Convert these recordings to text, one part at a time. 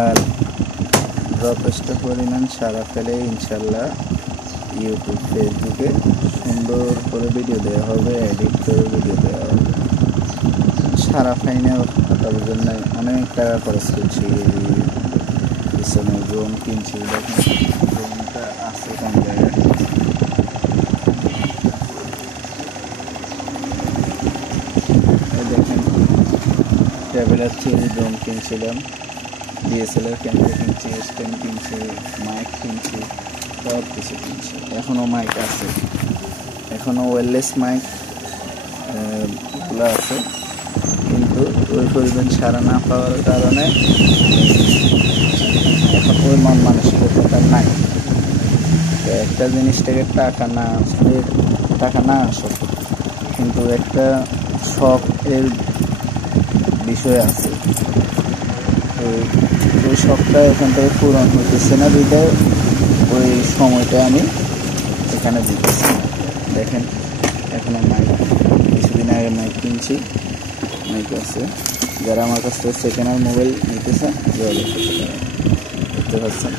আর যথেষ্ট পরিমাণ সাড়া পেলে ইনশাল্লাহ ইউটিউব ফেসবুকে সুন্দর করে ভিডিও দেওয়া হবে, এডিট করে ভিডিও দেওয়া হবে। সারা ফাইনে তার জন্য অনেক টাকা খরচ করছি। পিছনে ড্রোন কিনছি, দেখেন ড্রোনটা আছে কোন জায়গায়। দেখেন ট্রাভেলার থ্রি ড্রোন কিনছিলাম, ডিএসএলআর ক্যামেরা কিনছি, স্ট্যান্ড কিনছি, মাইক কিনছি, সব কিছু কিনছি। এখনও মাইক আছে, এখনও ওয়্যারলেস মাইক গুলো আছে, কিন্তু ওই পরিমাণ সাড়া না পাওয়ার কারণে এখন ওই মন মানসিকতা নাই। একটা জিনিসটাকে টাকা না আসুক, কিন্তু একটা শখ এর বিষয় আছে। ওই শখটা এখান থেকে পূরণ হইতেছে না, বিধায় ওই সময়টা আমি এখানে দিতেছি। দেখেন এখনো মাইক, কিছুদিন আগে মাইক কিনছি, মাইক আছে। যারা আমার কাছ থেকে সেকেন্ড হ্যান্ড মোবাইল নিতেছে যোগাযোগ করতে পারেন। দেখতে পাচ্ছেন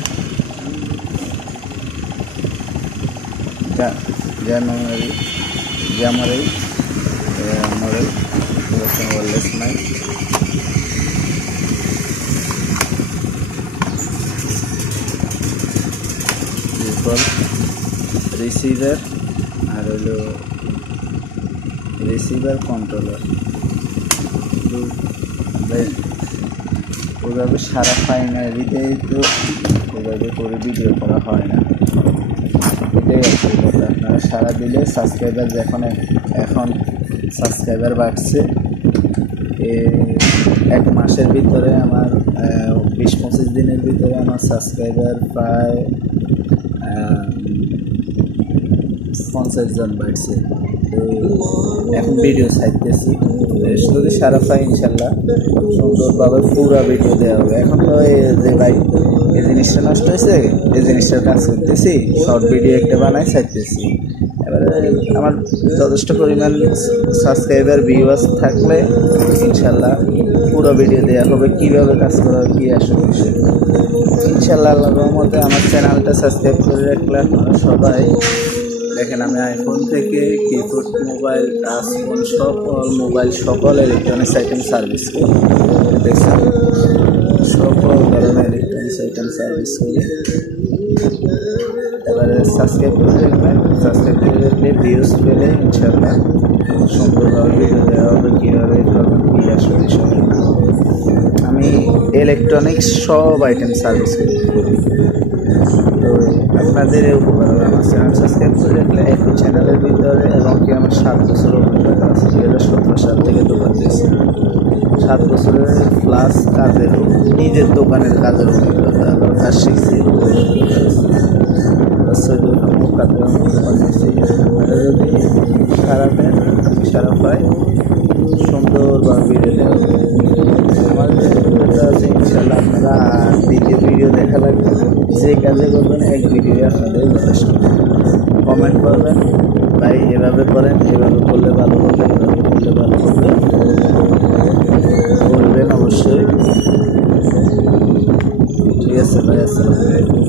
জামারি মডেল ওয়্যারলেস মাইক। রিসিভার আর হলো রিসিভার কন্ট্রোলার। ওইভাবে সারা পাই না, এদিকেই তো ওইভাবে করে ভিডিও করা হয় না। এটাই আসলে কথা। আপনারা সারা দিলে সাবস্ক্রাইবার এখন সাবস্ক্রাইবার বাড়ছে। এক মাসের ভিতরে আমার 20-25 দিনের ভিতরে আমার সাবস্ক্রাইবার প্রায় 50 জন বাড়ছে। এখন ভিডিও ছাড়তেছি, যদি সারা পাই ইনশাল্লাহ সুন্দরভাবে পুরো ভিডিও দেওয়া হবে। এখন তো যে ভাই এই জিনিসটা নষ্ট হয়েছে, এই জিনিসটা কাজ করতেছি, শর্ট ভিডিও একটা বানাই ছাড়তেছি। এবারে আমার যথেষ্ট পরিমাণ সাবস্ক্রাইবার ভিউয়ার্স থাকলে ইনশাল্লাহ পুরো ভিডিও দেওয়া হবে, কীভাবে কাজ করা হবে, কী আসলে বিষয়। ইনশাল্লাহ আল্লাহর রহমতে আমার চ্যানেলটা সাবস্ক্রাইব করে রাখলে আপনারা সবাই দেখেন। আমি আইফোন থেকে কিবোর্ড, মোবাইল, টাচ ফোন, সকল ইলেকট্রনিক্স আইটেম সার্ভিস করি। দেখছেন সকল ধরনের ইলেকট্রনিক্স আইটেম সার্ভিস করি। এবারে সাবস্ক্রাইব করে রাখবেন, সাবস্ক্রাইব করে রাখলে ভিউজ পেলে ইনশাল্লাহ সুন্দরভাবে ভিডিও দেওয়া হবে, কীভাবে করবেন, কী আসলে বিষয়। আমি ইলেকট্রনিক্স সব আইটেম সার্ভিস করি। তো আপনাদের উপকার হবে আমার চ্যানেল সাবস্ক্রাইব করে রাখলে। একটু চ্যানেলের ভিতরে এবং কি আমার 7 বছরের অভিজ্ঞতা আছে, 2017 সাল থেকে দোকান দিয়েছি। 7 বছরের প্লাস নিজের দোকানের কাজের অভিজ্ঞতা, কাজ শিখছি। যদি সারা দেন, সারা পাই সুন্দরভাবে ভিডিও দেওয়া হবে। আমার যে অভিজ্ঞতা আছে ইনশাল্লাহ আপনারা দ্বিতীয় ভিডিও দেখা লাগবে। যে কাজে করবেন এক ভিডিও আপনাদের যথেষ্ট। কমেন্ট করবেন, ভাই এভাবে করেন, এভাবে করলে ভালো হবে, এভাবে করলে ভালো হবে, বলবেন অবশ্যই। ঠিক আছে ভাই, আসসালামু আলাইকুম।